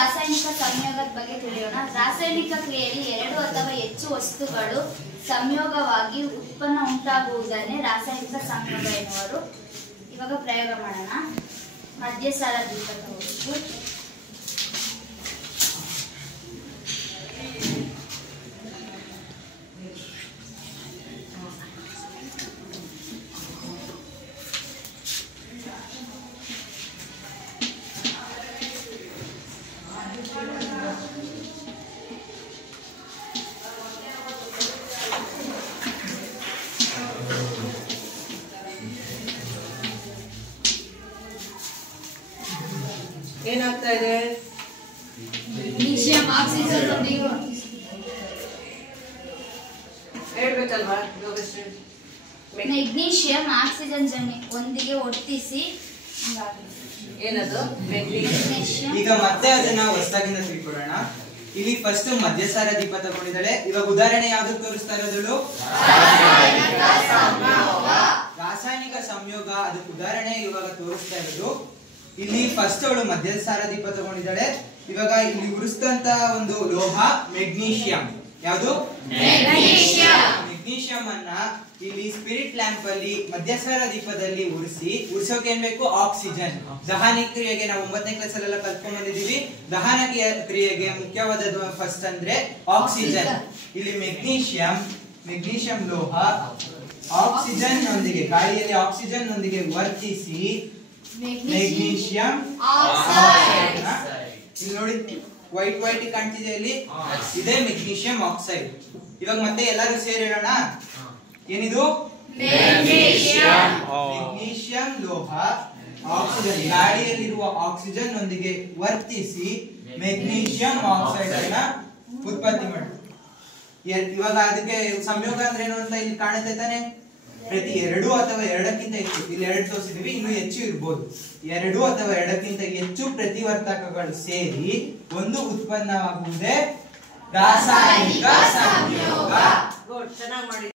ರಾಸಾಯನಿಕ ಸಂಯೋಗದ ಬಗ್ಗೆ ತಿಳಿಯೋಣ. ರಾಸಾಯನಿಕ ಕ್ರಿಯೆಯಲ್ಲಿ ಎರಡು ಅಥವಾ ಹೆಚ್ಚು ವಸ್ತುಗಳು ಸಂಯೋಗವಾಗಿ ಉತ್ಪನ್ನ ಉಂಟಾಗುವುದನ್ನೇ ರಾಸಾಯನಿಕ ಸಂಯೋಗ ಎನ್ನುವರು. ಇವಾಗ ಪ್ರಯೋಗ ಮಾಡೋಣ. ಮಧ್ಯಸಾರ ದೀಪಕ ವಸ್ತು, ಏನಾಗ್ತಾ ಇದೆ? ಮೆಗ್ನೀಷಿಯಂ ಆಕ್ಸಿಜನ್ ಹೇಳ್ಬೇಕಲ್ವಾ? ಮೆಗ್ನೀಷಿಯಂ ಆಕ್ಸಿಜನ್ ಒಂದಿಗೆ ಒಟ್ಟಿಸಿ ಏನದು ಮೆಗ್ನೀಷಿಯಂ. ಈಗ ಮತ್ತೆ ಅದನ್ನ ಹೊಸದಾಗಿಂದ ತಿಳ್ಕೊಳ್ಳೋಣ. ಇಲ್ಲಿ ಫಸ್ಟ್ ಮಧ್ಯಸಾರ ದೀಪ ತಗೊಂಡಿದ್ದಾಳೆ. ಇವಾಗ ಉದಾಹರಣೆ ಯಾವ್ದು ತೋರಿಸ್ತಾ ಇರೋದಳು? ರಾಸಾಯನಿಕ ಸಂಯೋಗ. ಅದಕ್ಕೆ ಉದಾಹರಣೆ ಇವಾಗ ತೋರಿಸ್ತಾ ಇರೋದು. ಇಲ್ಲಿ ಫಸ್ಟ್ ಅವಳು ಮಧ್ಯಸಾರ ದೀಪ ತಗೊಂಡಿದ್ದಾಳೆ. ಇವಾಗ ಇಲ್ಲಿ ಉರಿಸಿದಂತ ಒಂದು ಲೋಹ ಮೆಗ್ನೀಷಿಯಂ. ಯಾವುದು? ಮೆಗ್ನೀಷಿಯಂ ಅನ್ನ ಇಲ್ಲಿ ಸ್ಪಿರಿಟ್ ಲ್ಯಾಂಪ್ ಅಲ್ಲಿ ಮಧ್ಯಸಾರ ದೀಪದಲ್ಲಿ ಉರಿಸೋಕೆ ಏನ್ ಬೇಕು? ಆಕ್ಸಿಜನ್. ದಹನ ಕ್ರಿಯೆಗೆ ನಾವು 9ನೇ ಕ್ಲಾಸ್ ಅಲ್ಲೆಲ್ಲ ಕಲ್ತ್ಕೊಂಡ್ ಬಂದಿದೀವಿ. ದಹನ ಕ್ರಿಯೆಗೆ ಮುಖ್ಯವಾದದ್ದು ಫಸ್ಟ್ ಅಂದ್ರೆ ಆಕ್ಸಿಜನ್. ಇಲ್ಲಿ ಮೆಗ್ನೀಷಿಯಂ ಲೋಹ ಆಕ್ಸಿಜನ್ ನೊಂದಿಗೆ, ಗಾಳಿಯಲ್ಲಿ ಆಕ್ಸಿಜನ್ ನೊಂದಿಗೆ ವರ್ತಿಸಿ ಮೆಗ್ನೀಷಿಯಂ ಆಕ್ಸೈಡ್. ಇಲ್ಲಿ ನೋಡಿ ವೈಟ್ ಕಾಣ್ತಿದೆ. ಇಲ್ಲಿ ಇದೇ ಮೆಗ್ನೀಷಿಯಂ ಆಕ್ಸೈಡ್. ಇವಾಗ ಮತ್ತೆ ಎಲ್ಲರೂ ಸೇರಿ ಹೇಳೋಣ. ಏನಿದು? ಮೆಗ್ನೀಷಿಯಂ ಲೋಹ ಆಕ್ಸಿಜನ್, ಗಾಳಿಯಲ್ಲಿರುವ ಆಕ್ಸಿಜನ್ ನೊಂದಿಗೆ ವರ್ತಿಸಿ ಮೆಗ್ನೀಷಿಯಂ ಆಕ್ಸೈಡ್ ಅನ್ನ ಉತ್ಪತ್ತಿ ಮಾಡಿ. ಇವಾಗ ಅದಕ್ಕೆ ಸಂಯೋಗ ಅಂದ್ರೆ ಏನು ಅಂತ ಇಲ್ಲಿ ಕಾಣುತ್ತೆ ತಾನೆ? ಪ್ರತಿ 2 ಅಥವಾ 2ಕ್ಕಿಂತ ಹೆಚ್ಚು, ಇಲ್ಲಿ 2 ತೋರಿಸಿದೀವಿ, ಇನ್ನು ಹೆಚ್ಚು ಇರಬಹುದು. 2 ಅಥವಾ 2ಕ್ಕಿಂತ ಹೆಚ್ಚು ಪ್ರತಿವರ್ತಕಗಳು ಸೇರಿ ಒಂದು ಉತ್ಪನ್ನವಾಗುವುದೇ ರಾಸಾಯನಿಕ ಸಂಯೋಗ. ಗುಡ್, ಚೆನ್ನಾಗಿ ಮಾಡಿ.